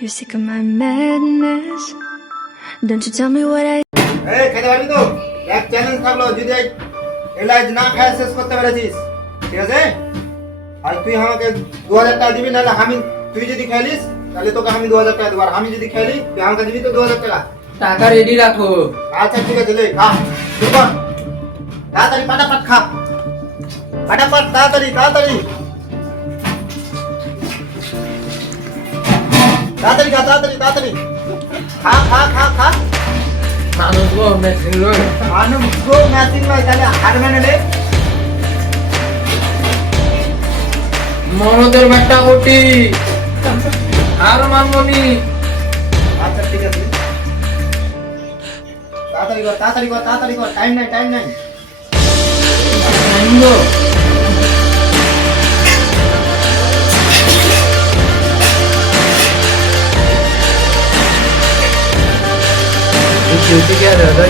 You're sick of my madness. Don't you tell me what I এই খেতে পারবি তো এক চ্যালেঞ্জ থাকলো যদি এলাইজ না খায় শেষ করতে পেরেছিস ঠিক আছে আর তুই আমাকে 2000 টাকা দিবি না আমি তুই যদি খেলিস তাহলে তোকে আমি 2000 টাকা দেব আর আমি যদি খেলি তুই আমাকে দিবি তো 2000 টাকা টাকা রেডি রাখো। আচ্ছা ঠিক আছে লে খা শুরু কর তাড়াতাড়ি পাটাপাট খা পাটাপাট তাড়াতাড়ি তাড়াতাড়ি তাড়াতাড়ি খা তাড়াতাড়ি তাড়াতাড়ি খা খা খা খা মানুষ গো মেশিন গো মানুষ গো ম্যাচিং নয় তাহলে হারবে না রে মনদের ব্যাটটা ওটি আর মানবনি। আচ্ছা ঠিক আছে তাড়াতাড়ি কর তাড়াতাড়ি কর তাড়াতাড়ি কর টাইম নাই টাইম নাই গো ঠিক আছে দাদা